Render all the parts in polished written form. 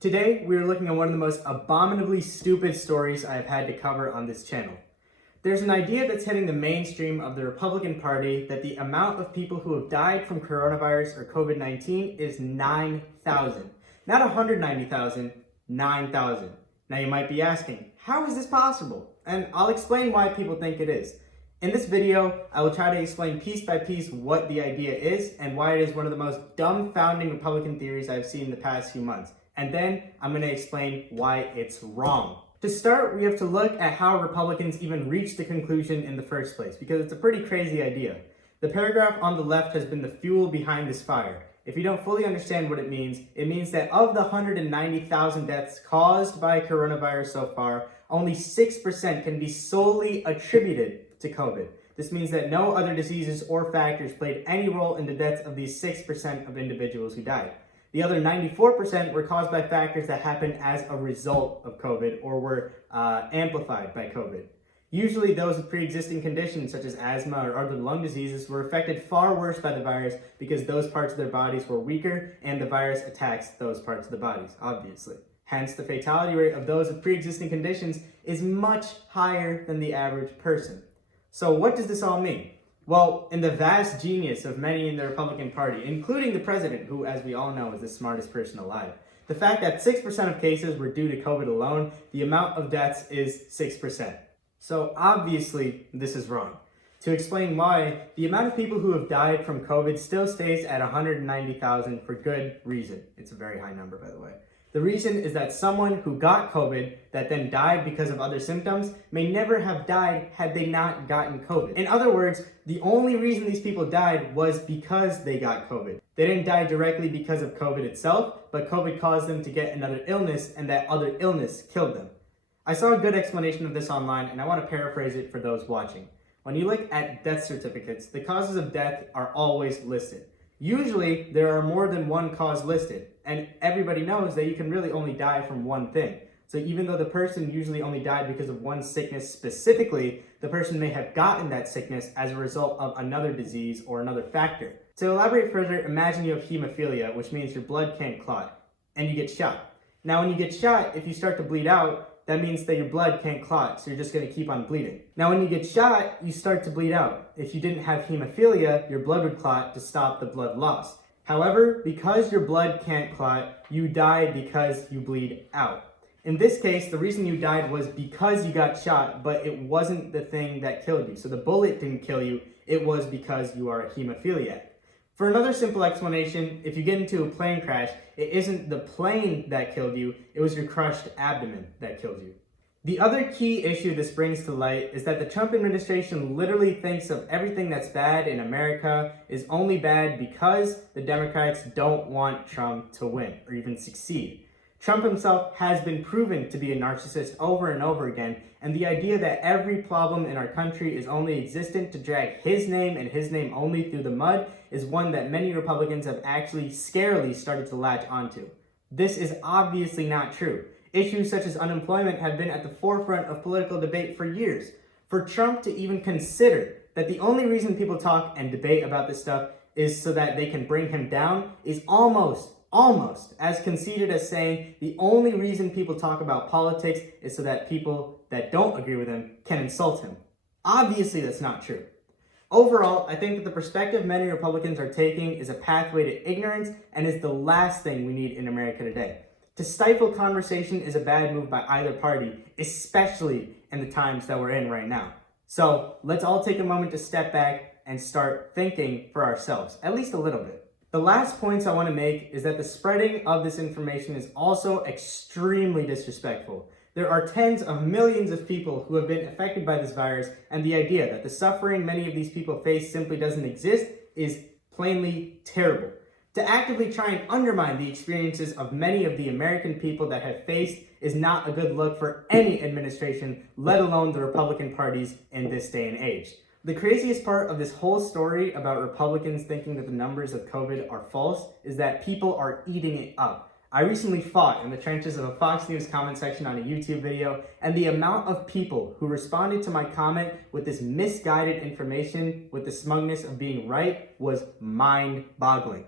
Today, we are looking at one of the most abominably stupid stories I have had to cover on this channel. There's an idea that's hitting the mainstream of the Republican Party that the amount of people who have died from coronavirus or COVID-19 is 9,000. Not 190,000, 9,000. Now you might be asking, how is this possible? And I'll explain why people think it is. In this video, I will try to explain piece by piece what the idea is and why it is one of the most dumbfounding Republican theories I've seen in the past few months. And then I'm going to explain why it's wrong. To start, we have to look at how Republicans even reached the conclusion in the first place, because it's a pretty crazy idea. The paragraph on the left has been the fuel behind this fire. If you don't fully understand what it means that of the 190,000 deaths caused by coronavirus so far, only 6% can be solely attributed to COVID. This means that no other diseases or factors played any role in the deaths of these 6% of individuals who died. The other 94% were caused by factors that happened as a result of COVID or were amplified by COVID. Usually those with pre-existing conditions such as asthma or other lung diseases were affected far worse by the virus because those parts of their bodies were weaker and the virus attacks those parts of the bodies, obviously. Hence, the fatality rate of those with pre-existing conditions is much higher than the average person. So what does this all mean? Well, in the vast genius of many in the Republican Party, including the president, who, as we all know, is the smartest person alive, the fact that 6% of cases were due to COVID alone, the amount of deaths is 6%. So obviously, this is wrong. To explain why, the amount of people who have died from COVID still stays at 190,000 for good reason. It's a very high number, by the way. The reason is that someone who got COVID that then died because of other symptoms may never have died had they not gotten COVID. In other words, the only reason these people died was because they got COVID. They didn't die directly because of COVID itself, but COVID caused them to get another illness, and that other illness killed them. I saw a good explanation of this online, and I want to paraphrase it for those watching. When you look at death certificates, the causes of death are always listed. Usually, there are more than one cause listed, and everybody knows that you can really only die from one thing. So even though the person usually only died because of one sickness specifically, the person may have gotten that sickness as a result of another disease or another factor. To elaborate further, imagine you have hemophilia, which means your blood can't clot, and you get shot. Now, when you get shot, if you start to bleed out, that means that your blood can't clot, so you're just going to keep on bleeding. Now, when you get shot, you start to bleed out. If you didn't have hemophilia, your blood would clot to stop the blood loss. However, because your blood can't clot, you die because you bleed out. In this case, the reason you died was because you got shot, but it wasn't the thing that killed you. So the bullet didn't kill you, it was because you are a hemophiliac. For another simple explanation, if you get into a plane crash, it isn't the plane that killed you, it was your crushed abdomen that killed you. The other key issue this brings to light is that the Trump administration literally thinks of everything that's bad in America is only bad because the Democrats don't want Trump to win or even succeed. Trump himself has been proven to be a narcissist over and over again, and the idea that every problem in our country is only existent to drag his name and his name only through the mud is one that many Republicans have actually scarily started to latch onto. This is obviously not true. Issues such as unemployment have been at the forefront of political debate for years. For Trump to even consider that the only reason people talk and debate about this stuff is so that they can bring him down is almost as conceited as saying the only reason people talk about politics is so that people that don't agree with him can insult him. Obviously, that's not true. Overall, I think that the perspective many Republicans are taking is a pathway to ignorance and is the last thing we need in America today. To stifle conversation is a bad move by either party, especially in the times that we're in right now. So let's all take a moment to step back and start thinking for ourselves, at least a little bit. The last points I want to make is that the spreading of this information is also extremely disrespectful. There are tens of millions of people who have been affected by this virus, and the idea that the suffering many of these people face simply doesn't exist is plainly terrible. To actively try and undermine the experiences of many of the American people that have faced is not a good look for any administration, let alone the Republican parties in this day and age. The craziest part of this whole story about Republicans thinking that the numbers of COVID are false is that people are eating it up. I recently fought in the trenches of a Fox News comment section on a YouTube video, and the amount of people who responded to my comment with this misguided information with the smugness of being right was mind-boggling.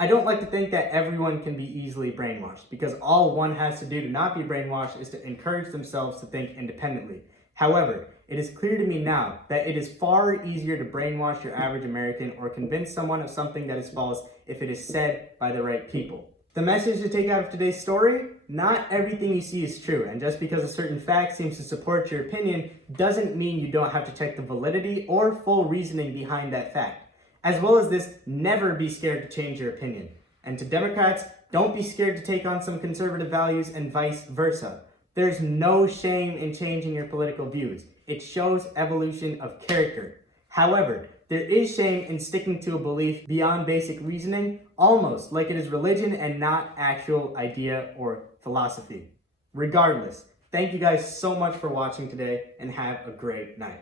I don't like to think that everyone can be easily brainwashed, because all one has to do to not be brainwashed is to encourage themselves to think independently. However, it is clear to me now that it is far easier to brainwash your average American or convince someone of something that is false if it is said by the right people. The message to take out of today's story: not everything you see is true, and just because a certain fact seems to support your opinion doesn't mean you don't have to check the validity or full reasoning behind that fact. As well as this, never be scared to change your opinion. And to Democrats, don't be scared to take on some conservative values and vice versa. There's no shame in changing your political views. It shows evolution of character. However, there is shame in sticking to a belief beyond basic reasoning, almost like it is religion and not actual idea or philosophy. Regardless, thank you guys so much for watching today, and have a great night.